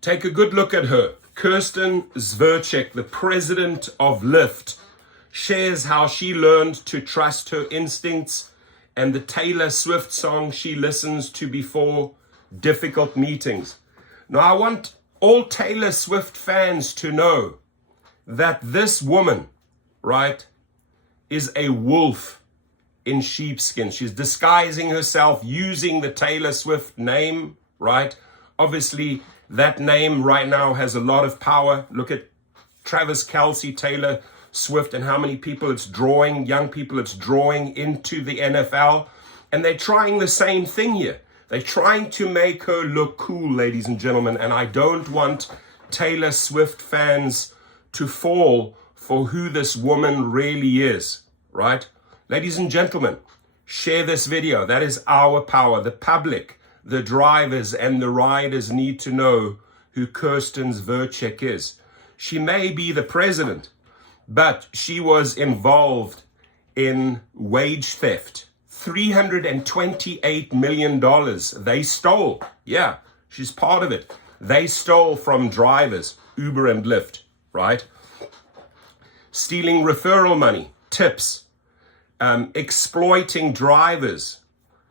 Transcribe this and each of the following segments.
Take a good look at her. Kristin Sverchek, the president of Lyft, shares how she learned to trust her instincts and the Taylor Swift song she listens to before difficult meetings. Now, I want all Taylor Swift fans to know that this woman, right, is a wolf in sheepskin. She's disguising herself using the Taylor Swift name, right? Obviously, that name right now has a lot of power. Look at Travis Kelce, Taylor Swift, and how many people it's drawing, young people it's drawing into the NFL. And they're trying the same thing here. They're trying to make her look cool, ladies and gentlemen. And I don't want Taylor Swift fans to fall for who this woman really is, right? Ladies and gentlemen, share this video. That is our power. The public, the drivers, and the riders need to know who Kristin Sverchek is. She may be the president, but she was involved in wage theft. $328 million they stole. Yeah, she's part of it. They stole from drivers, Uber and Lyft, right? Stealing referral money, tips, exploiting drivers.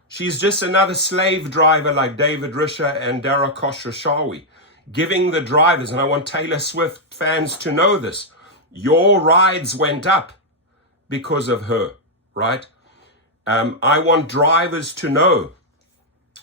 She's just another slave driver like David Risher and Dara Khosrowshahi, giving the drivers, and I want Taylor Swift fans to know this, your rides went up because of her, right? I want drivers to know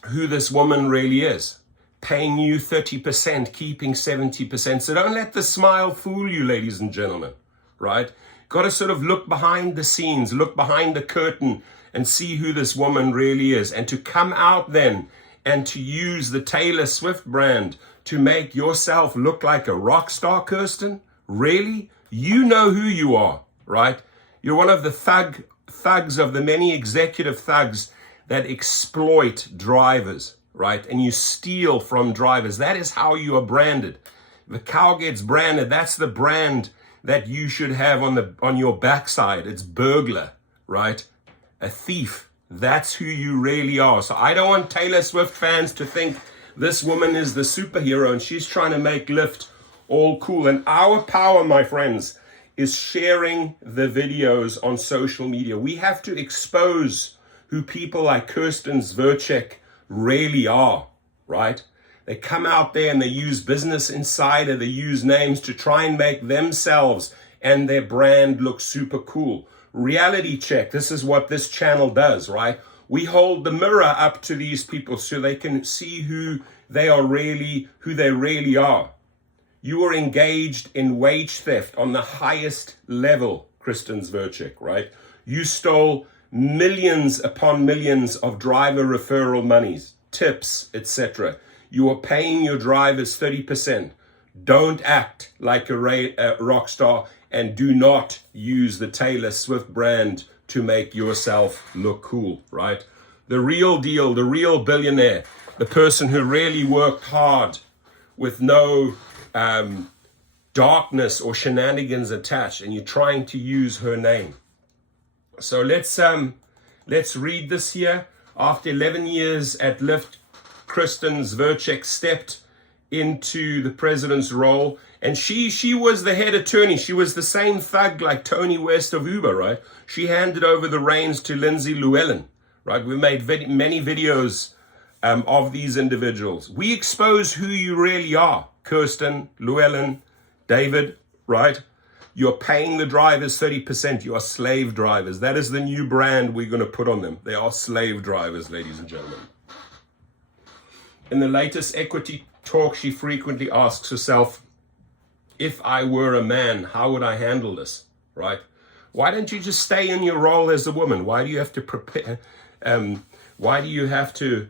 who this woman really is. Paying you 30%, keeping 70%. So don't let the smile fool you, ladies and gentlemen, right? Got to sort of look behind the scenes, look behind the curtain and see who this woman really is. And to come out then and to use the Taylor Swift brand to make yourself look like a rock star, Kristin? Really? You know who you are, right? You're one of the thugs of the many executive thugs that exploit drivers, right? And you steal from drivers. That is how you are branded. The cow gets branded. That's the brand that you should have on your backside. It's burglar, right? A thief. That's who you really are. So I don't want Taylor Swift fans to think this woman is the superhero and she's trying to make Lyft all cool. And our power, my friends, is sharing the videos on social media. We have to expose who people like Kristin Sverchek really are, right? They come out there and they use Business Insider, they use names to try and make themselves and their brand look super cool. Reality check, this is what this channel does, right? We hold the mirror up to these people so they can see who they really are. You are engaged in wage theft on the highest level, Kristin Sverchek, right? You stole millions upon millions of driver referral monies, tips, etc. You are paying your drivers 30%. Don't act like a rock star and do not use the Taylor Swift brand to make yourself look cool, right? The real deal, the real billionaire, the person who really worked hard with no darkness or shenanigans attached, and you're trying to use her name. So let's read this here. After 11 years at Lyft, Kristin Sverchek stepped into the president's role, and she was the head attorney. She was the same thug like Tony West of Uber, right? She handed over the reins to Lindsay Llewellyn, right? We made many videos of these individuals. We expose who you really are. Kirsten, Llewellyn, David, right? You're paying the drivers 30%. You are slave drivers. That is the new brand we're going to put on them. They are slave drivers, ladies and gentlemen. In the latest equity talk, she frequently asks herself, if I were a man, how would I handle this, right? Why don't you just stay in your role as a woman? Why do you have to prepare? Why do you have to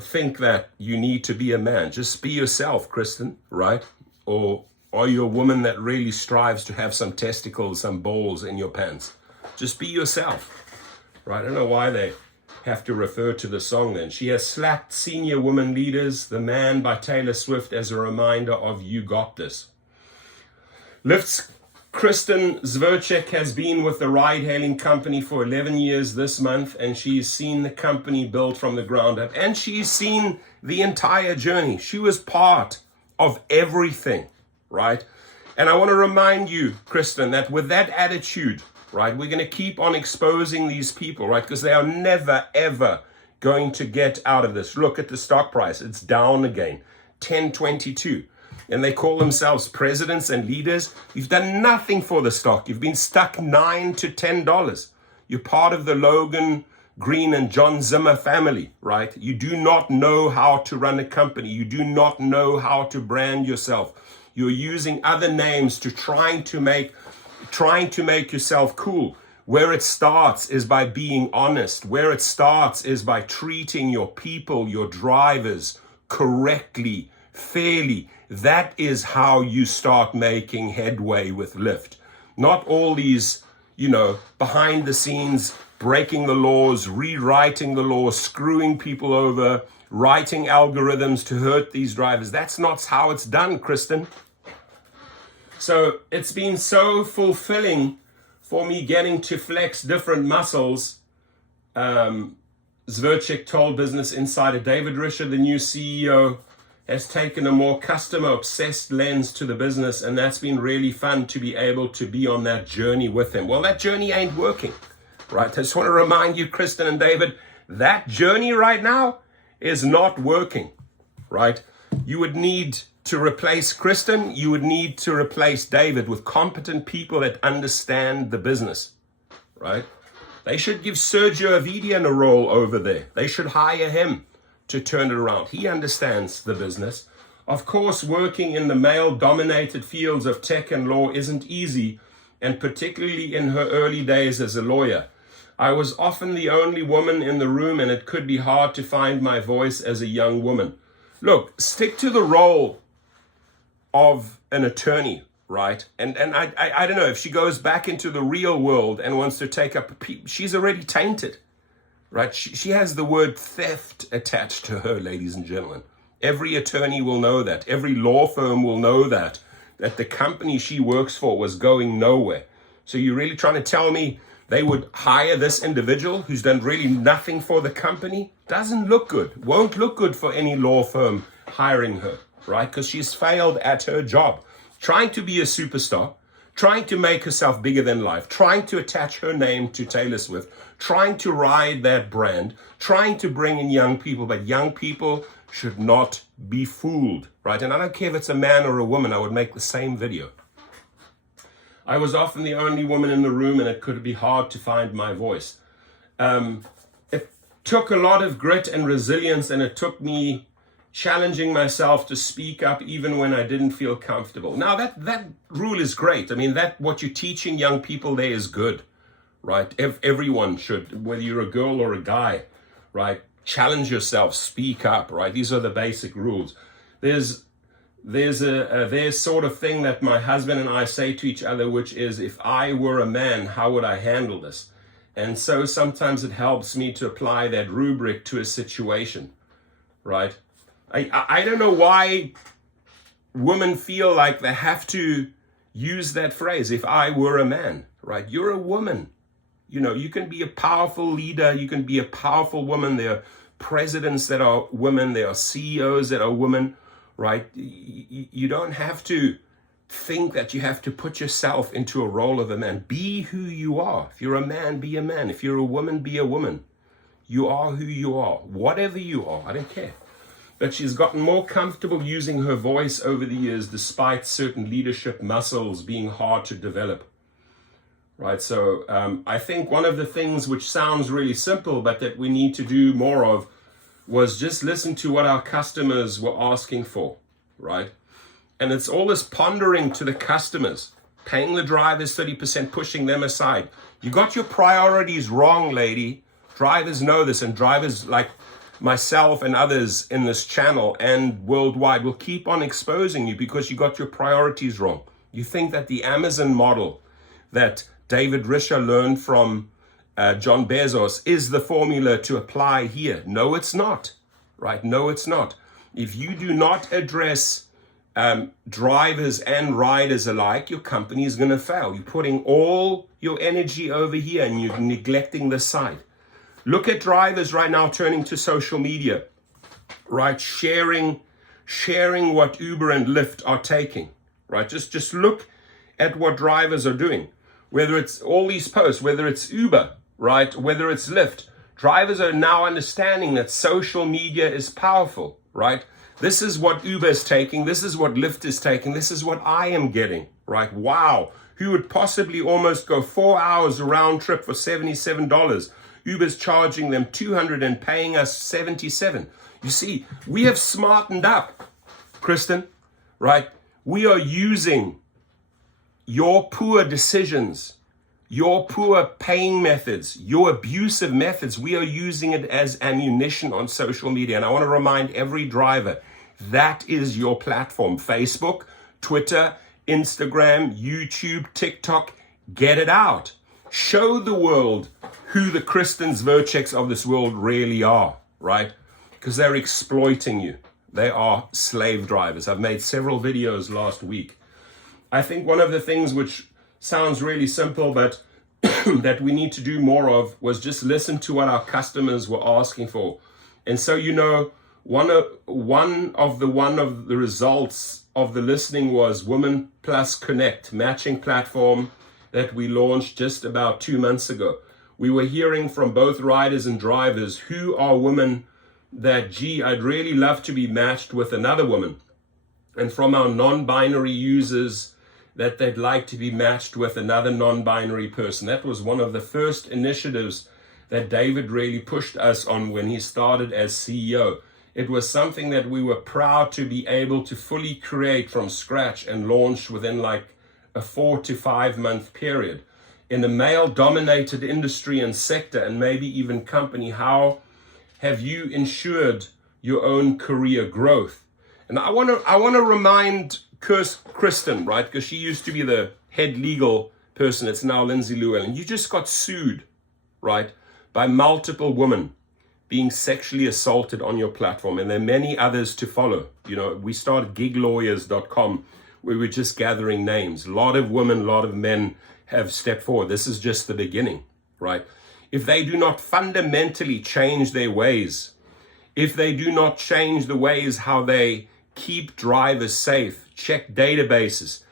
think that you need to be a man? Just be yourself, Kristin, right? Or are you a woman that really strives to have some testicles, some balls in your pants? Just be yourself, right? I don't know why they have to refer to the song then. She has slapped senior women leaders, The Man by Taylor Swift, as a reminder of You Got This. Lyft's Kristin Sverchek has been with the ride-hailing company for 11 years this month, and she's seen the company built from the ground up, and she's seen the entire journey. She was part of everything, right? And I want to remind you, Kristin, that with that attitude, right, we're going to keep on exposing these people, right? Because they are never, ever going to get out of this. Look at the stock price. It's down again, 10.22. And they call themselves presidents and leaders. You've done nothing for the stock. You've been stuck $9 to $10. You're part of the Logan Green and John Zimmer family, right? You do not know how to run a company. You do not know how to brand yourself. You're using other names to trying to make yourself cool. Where it starts is by being honest. Where it starts is by treating your people, your drivers, correctly, fairly. That is how you start making headway with Lyft. Not all these, behind the scenes, breaking the laws, rewriting the laws, screwing people over, writing algorithms to hurt these drivers. That's not how it's done, Kristin. So it's been so fulfilling for me getting to flex different muscles. Sverchek told Business Insider, David Risher, the new CEO, has taken a more customer-obsessed lens to the business, and that's been really fun to be able to be on that journey with him. Well, that journey ain't working, right? I just want to remind you, Kristin and David, that journey right now is not working, right? You would need to replace Kristin, you would need to replace David with competent people that understand the business, right? They should give Sergio Avidian a role over there. They should hire him to turn it around. He understands the business. Of course, working in the male-dominated fields of tech and law isn't easy, and particularly in her early days as a lawyer. I was often the only woman in the room, and it could be hard to find my voice as a young woman. Look, stick to the role of an attorney, right? And I don't know, if she goes back into the real world and wants to take up, she's already tainted. Right? She has the word theft attached to her, ladies and gentlemen. Every attorney will know that. Every law firm will know that the company she works for was going nowhere. So you're really trying to tell me they would hire this individual who's done really nothing for the company? Doesn't look good. Won't look good for any law firm hiring her, right? Because she's failed at her job. Trying to be a superstar, trying to make herself bigger than life, trying to attach her name to Taylor Swift, trying to ride that brand, trying to bring in young people, but young people should not be fooled, right? And I don't care if it's a man or a woman, I would make the same video. I was often the only woman in the room, and it could be hard to find my voice. It took a lot of grit and resilience, and it took me challenging myself to speak up even when I didn't feel comfortable. Now that rule is great. I mean, that what you're teaching young people there is good, right? Everyone should, whether you're a girl or a guy, right? Challenge yourself, speak up, right? These are the basic rules. There's sort of thing that my husband and I say to each other, which is, if I were a man, how would I handle this? And so sometimes it helps me to apply that rubric to a situation, right? I don't know why women feel like they have to use that phrase, if I were a man, right? You're a woman. You can be a powerful leader. You can be a powerful woman. There are presidents that are women. There are CEOs that are women, right? You don't have to think that you have to put yourself into a role of a man. Be who you are. If you're a man, be a man. If you're a woman, be a woman. You are who you are. Whatever you are, I don't care. But she's gotten more comfortable using her voice over the years, despite certain leadership muscles being hard to develop. Right, so I think one of the things which sounds really simple, but that we need to do more of, was just listen to what our customers were asking for, right? And it's all this pondering to the customers, paying the drivers 30%, pushing them aside. You got your priorities wrong, lady. Drivers know this, and drivers like myself and others in this channel and worldwide will keep on exposing you because you got your priorities wrong. You think that the Amazon model that David Risher learned from John Bezos is the formula to apply here. No, it's not, right? No, it's not. If you do not address drivers and riders alike, your company is going to fail. You're putting all your energy over here and you're neglecting this side. Look at drivers right now turning to social media, right? Sharing what Uber and Lyft are taking, right? Just look at what drivers are doing. Whether it's all these posts, whether it's Uber, right? Whether it's Lyft, drivers are now understanding that social media is powerful, right? This is what Uber is taking. This is what Lyft is taking. This is what I am getting, right? Wow. Who would possibly almost go 4 hours round trip for $77? Uber's charging them $200 and paying us $77. You see, we have smartened up, Kristin, right? We are using your poor decisions, your poor paying methods, your abusive methods. We are using it as ammunition on social media. And I want to remind every driver, that is your platform. Facebook, Twitter, Instagram, YouTube, TikTok, get it out. Show the world who the Kristin Svercheks of this world really are, right? Because they're exploiting you. They are slave drivers. I've made several videos last week. I think one of the things which sounds really simple, but that we need to do more of was just listen to what our customers were asking for. And so, you know, one of the results of the listening was Women Plus Connect, matching platform that we launched just about 2 months ago. We were hearing from both riders and drivers who are women that, gee, I'd really love to be matched with another woman. And from our non-binary users that they'd like to be matched with another non-binary person. That was one of the first initiatives that David really pushed us on when he started as CEO. It was something that we were proud to be able to fully create from scratch and launch within like a 4 to 5 month period. In a male-dominated industry and sector, and maybe even company, how have you ensured your own career growth? And I want to remind Kristin, right? Because she used to be the head legal person. It's now Lindsay Llewellyn. You just got sued, right, by multiple women being sexually assaulted on your platform. And there are many others to follow. You know, we started giglawyers.com, where we're just gathering names. A lot of women, a lot of men have stepped forward. This is just the beginning, right? If they do not fundamentally change their ways, if they do not change the ways how they keep drivers safe, check databases,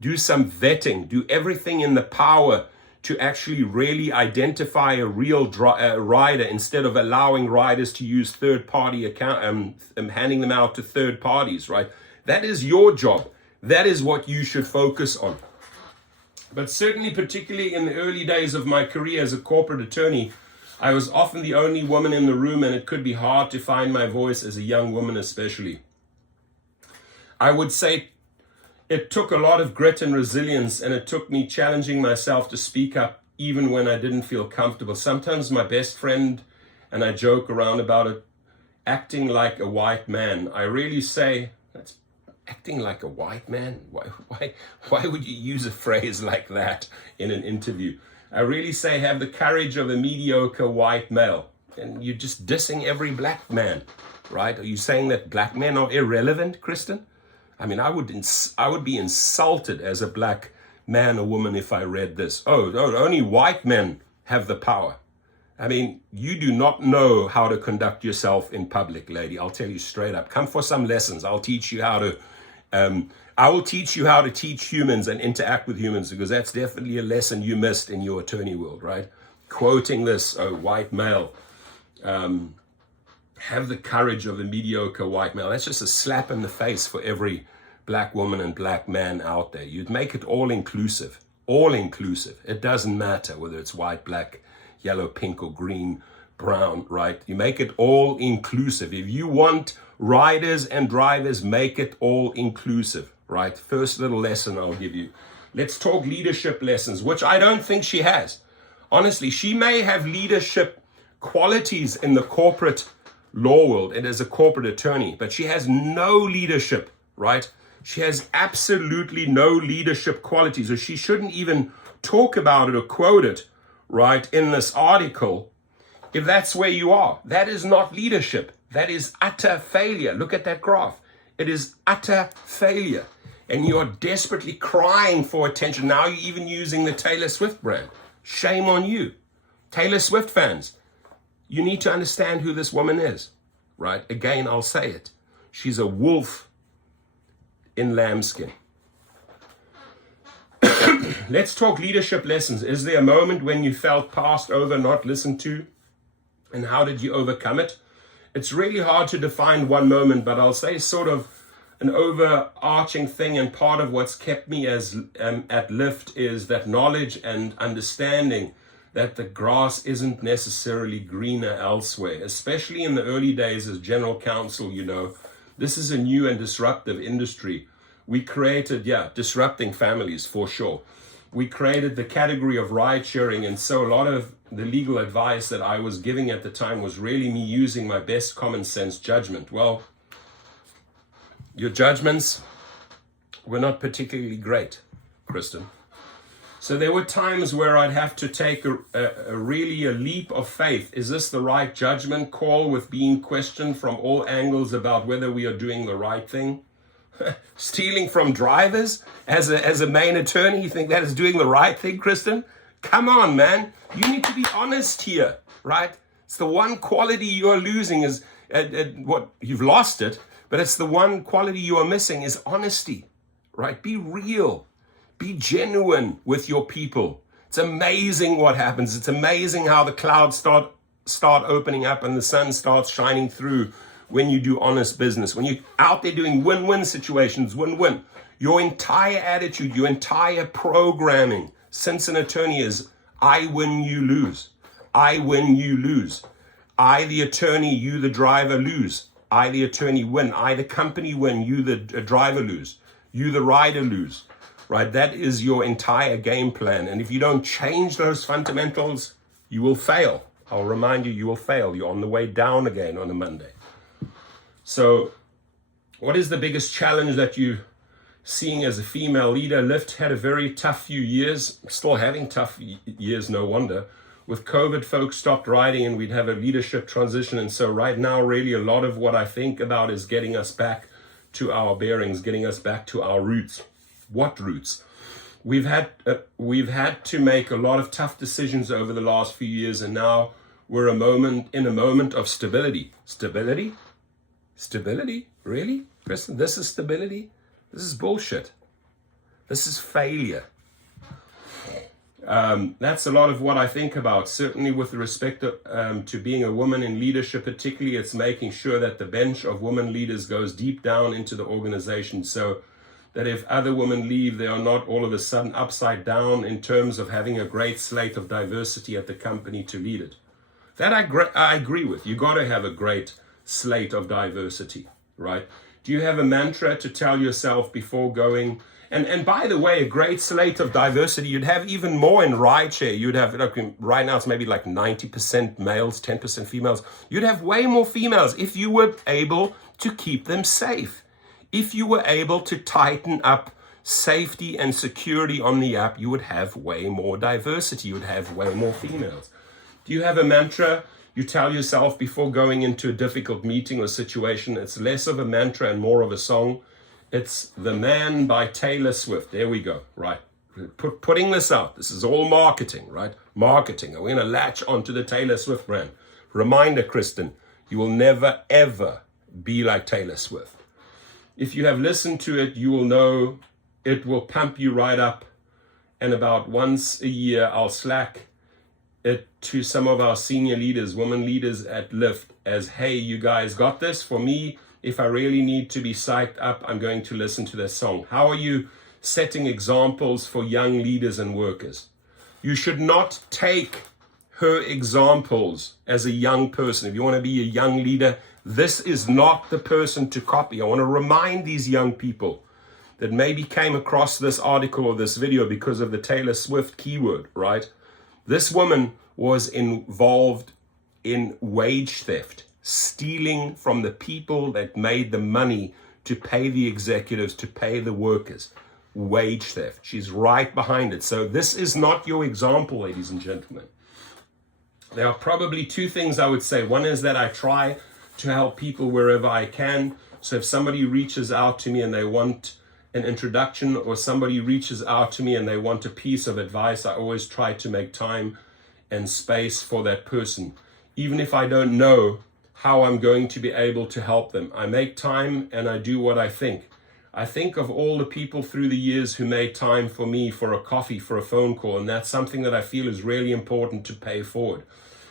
do some vetting, do everything in the power to actually really identify a real rider instead of allowing riders to use third-party account, handing them out to third parties, right? That is your job. That is what you should focus on. But certainly, particularly in the early days of my career as a corporate attorney, I was often the only woman in the room, and it could be hard to find my voice as a young woman especially. I would say it took a lot of grit and resilience, and it took me challenging myself to speak up even when I didn't feel comfortable. Sometimes my best friend, and I joke around about it, acting like a white man. I really say, that's acting like a white man? Why would you use a phrase like that in an interview? I really say have the courage of a mediocre white male. And you're just dissing every black man, right? Are you saying that black men are irrelevant, Kristin? I mean, I would be insulted as a black man or woman if I read this. Oh, only white men have the power. I mean, you do not know how to conduct yourself in public, lady. I'll tell you straight up. Come for some lessons. I'll teach you how to, I will teach you how to teach humans and interact with humans, because that's definitely a lesson you missed in your attorney world, right? Quoting this, white male, have the courage of a mediocre white male. That's just a slap in the face for every black woman and black man out there. You'd make it all inclusive. All inclusive. It doesn't matter whether it's white, black, yellow, pink, or green, brown, right? You make it all inclusive. If you want riders and drivers, make it all inclusive, right? First little lesson I'll give you. Let's talk leadership lessons, which I don't think she has. Honestly, she may have leadership qualities in the corporate law world and as a corporate attorney, but she has no leadership, right? She has absolutely no leadership qualities, or she shouldn't even talk about it or quote it, right, in this article. If that's where you are, that is not leadership. That is utter failure. Look at that graph. It is utter failure. And you are desperately crying for attention. Now you're even using the Taylor Swift brand. Shame on you. Taylor Swift fans, you need to understand who this woman is, right? Again, I'll say it. She's a wolf in lambskin. Let's talk leadership lessons. Is there a moment when you felt passed over, not listened to? And how did you overcome it? It's really hard to define one moment, but I'll say sort of an overarching thing, and part of what's kept me as at Lyft is that knowledge and understanding that the grass isn't necessarily greener elsewhere, especially in the early days as general counsel. This is a new and disruptive industry. We created, disrupting families for sure. We created the category of ride sharing, and so a lot of the legal advice that I was giving at the time was really me using my best common sense judgment. Well, your judgments were not particularly great, Kristin. So there were times where I'd have to take a leap of faith. Is this the right judgment call, with being questioned from all angles about whether we are doing the right thing? Stealing from drivers as a main attorney, you think that is doing the right thing, Kristin? Come on, man. You need to be honest here, right? It's the one quality you are losing is what you've lost it, but it's the one quality you are missing is honesty, right? Be real. Be genuine with your people. It's amazing what happens. It's amazing how the clouds start opening up and the sun starts shining through when you do honest business. When you're out there doing win-win situations, win-win. Your entire attitude, your entire programming since an attorney is I win, you lose. I win, you lose. I, the attorney, you, the driver, lose. I, the attorney, win. I, the company, win. You, the driver, lose. You, the rider, lose. Right? That is your entire game plan. And if you don't change those fundamentals, you will fail. I'll remind you, you will fail. You're on the way down again on a Monday. So what is the biggest challenge that you're seeing as a female leader? Lyft had a very tough few years, still having tough years, no wonder. With COVID, folks stopped riding and we'd have a leadership transition. And so right now, really a lot of what I think about is getting us back to our bearings, getting us back to our roots. What roots? We've had to make a lot of tough decisions over the last few years, and now we're in a moment of stability. Stability? Stability? Really? Kristin, this is stability? This is bullshit. This is failure. That's a lot of what I think about, certainly with respect to being a woman in leadership. Particularly, it's making sure that the bench of women leaders goes deep down into the organization, so that if other women leave, they are not all of a sudden upside down in terms of having a great slate of diversity at the company to lead it. That I agree with. You got to have a great slate of diversity, right? Do you have a mantra to tell yourself before going? And by the way, a great slate of diversity, you'd have even more in rideshare. You'd have, right now it's maybe like 90% males, 10% females. You'd have way more females if you were able to keep them safe. If you were able to tighten up safety and security on the app, you would have way more diversity. You would have way more females. Do you have a mantra you tell yourself before going into a difficult meeting or situation? It's less of a mantra and more of a song. It's The Man by Taylor Swift. There we go, right? Putting this out. This is all marketing, right? Marketing. We're going to latch onto the Taylor Swift brand. Reminder, Kristin, you will never, ever be like Taylor Swift. If you have listened to it, you will know it will pump you right up. And about once a year, I'll slack it to some of our senior leaders, women leaders at Lyft, as, hey, you guys got this? For me, if I really need to be psyched up, I'm going to listen to this song. How are you setting examples for young leaders and workers? You should not take her examples as a young person. If you want to be a young leader, this is not the person to copy. I want to remind these young people that maybe came across this article or this video because of the Taylor Swift keyword, right? This woman was involved in wage theft, stealing from the people that made the money to pay the executives, to pay the workers. Wage theft. She's right behind it. So this is not your example, ladies and gentlemen. There are probably two things I would say. One is that I try to help people wherever I can So if somebody reaches out to me and they want an introduction, or somebody reaches out to me and they want a piece of advice, I always try to make time and space for that person. Even if I don't know how I'm going to be able to help them, I make time and I do what I think. I think of all the people through the years who made time for me for a coffee, for a phone call, and that's something that I feel is really important to pay forward.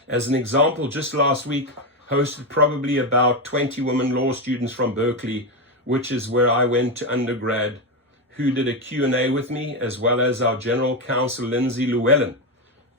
As an example, just last week, hosted probably about 20 women law students from Berkeley, which is where I went to undergrad, who did a Q&A with me, as well as our general counsel, Lindsay Llewellyn,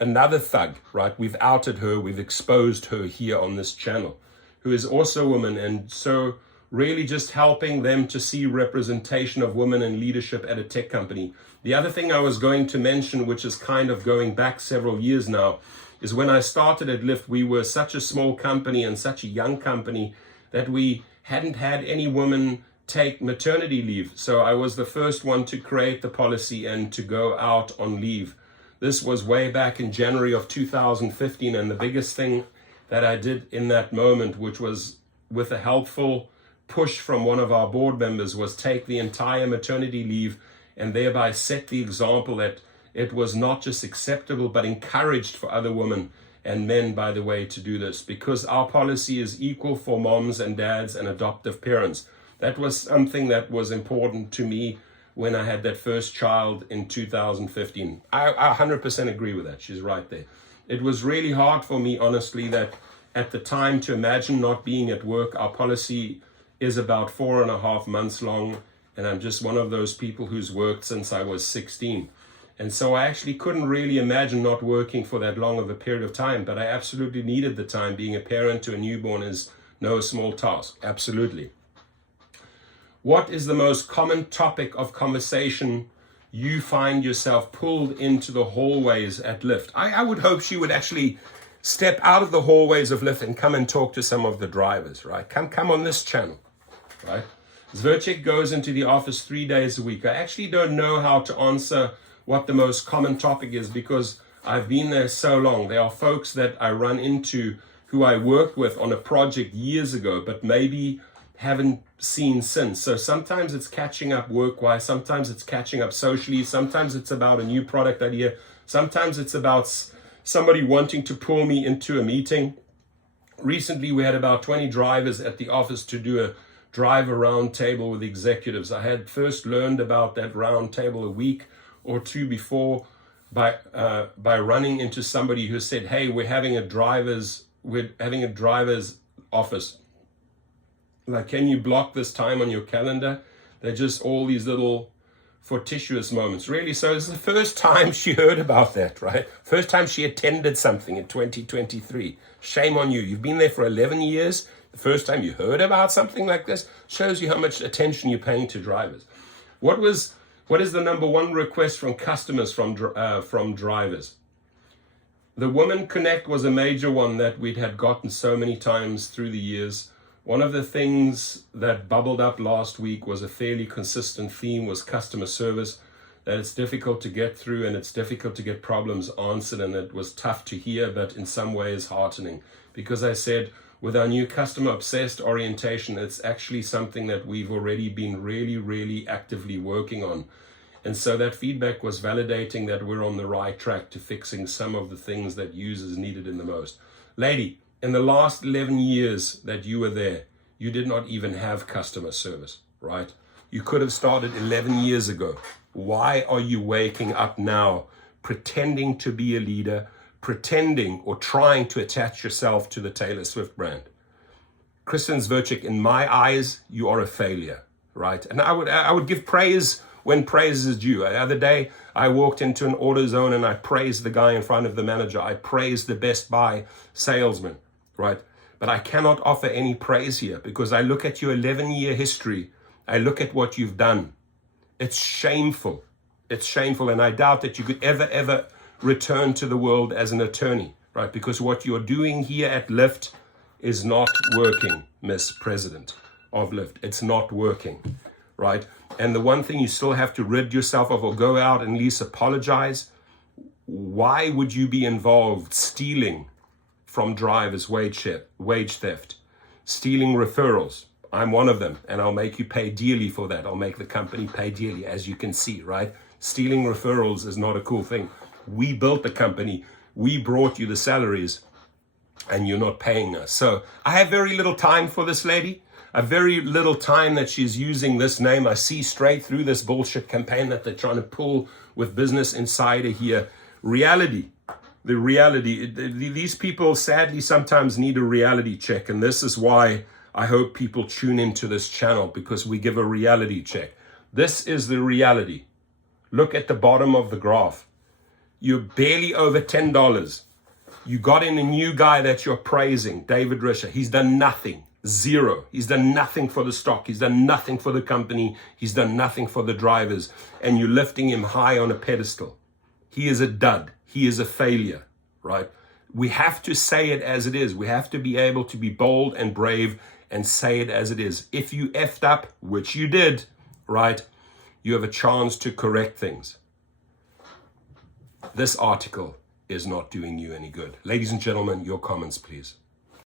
another thug, right? We've outed her, we've exposed her here on this channel, who is also a woman. And so really just helping them to see representation of women in leadership at a tech company. The other thing I was going to mention, which is kind of going back several years now, is when I started at Lyft, we were such a small company and such a young company that we hadn't had any women take maternity leave. So I was the first one to create the policy and to go out on leave. This was way back in January of 2015. And the biggest thing that I did in that moment, which was with a helpful push from one of our board members, was take the entire maternity leave and thereby set the example that it was not just acceptable, but encouraged for other women and men, by the way, to do this, because our policy is equal for moms and dads and adoptive parents. That was something that was important to me when I had that first child in 2015. I 100% agree with that. She's right there. It was really hard for me, honestly, that at the time to imagine not being at work. Our policy is about 4.5 months long, and I'm just one of those people who's worked since I was 16. And so I actually couldn't really imagine not working for that long of a period of time, but I absolutely needed the time. Being a parent to a newborn is no small task, absolutely. What is the most common topic of conversation you find yourself pulled into the hallways at Lyft? I would hope she would actually step out of the hallways of Lyft and come and talk to some of the drivers, right? Come on this channel, right? Sverchek goes into the office 3 days a week. I actually don't know how to answer what the most common topic is, because I've been there so long. There are folks that I run into who I worked with on a project years ago, but maybe haven't seen since. So sometimes it's catching up work-wise, sometimes it's catching up socially, sometimes it's about a new product idea, sometimes it's about somebody wanting to pull me into a meeting. Recently, we had about 20 drivers at the office to do a drive around table with executives. I had first learned about that round table a week or two before by running into somebody who said, "Hey, we're having a driver's office. Like, can you block this time on your calendar?" They're just all these little fortuitous moments, really. So it's the first time she heard about that, right? First time she attended something in 2023. Shame on you. You've been there for 11 years. The first time you heard about something like this shows you how much attention you're paying to drivers. What is the number one request from customers from drivers? The Women Connect was a major one that we'd had gotten so many times through the years. One of the things that bubbled up last week was a fairly consistent theme, was customer service, that it's difficult to get through and it's difficult to get problems answered, and it was tough to hear, but in some ways heartening. Because I said, with our new customer obsessed orientation, it's actually something that we've already been really, really actively working on. And so that feedback was validating that we're on the right track to fixing some of the things that users needed in the most. Lady, in the last 11 years that you were there, you did not even have customer service, right? You could have started 11 years ago. Why are you waking up now, pretending to be a leader, pretending or trying to attach yourself to the Taylor Swift brand? Kristin Sverchek, in my eyes, you are a failure, right? And I would give praise when praise is due. The other day, I walked into an AutoZone and I praised the guy in front of the manager. I praised the Best Buy salesman, right? But I cannot offer any praise here because I look at your 11-year history. I look at what you've done. It's shameful. It's shameful. And I doubt that you could ever return to the world as an attorney, right? Because what you're doing here at Lyft is not working, Miss President of Lyft. It's not working, right? And the one thing you still have to rid yourself of, or go out and at least apologize. Why would you be involved stealing from drivers, wage theft, stealing referrals? I'm one of them, and I'll make you pay dearly for that. I'll make the company pay dearly, as you can see, right? Stealing referrals is not a cool thing. We built the company. We brought you the salaries, and you're not paying us. So I have very little time for this lady. A very little time that she's using this name. I see straight through this bullshit campaign that they're trying to pull with Business Insider here. Reality. The reality. These people sadly sometimes need a reality check, and this is why I hope people tune into this channel, because we give a reality check. This is the reality. Look at the bottom of the graph. You're barely over $10. You got in a new guy that you're praising, David Risher. He's done nothing, zero. He's done nothing for the stock. He's done nothing for the company. He's done nothing for the drivers. And you're lifting him high on a pedestal. He is a dud. He is a failure, right? We have to say it as it is. We have to be able to be bold and brave and say it as it is. If you effed up, which you did, right, you have a chance to correct things. This article is not doing you any good. Ladies and gentlemen, your comments, please.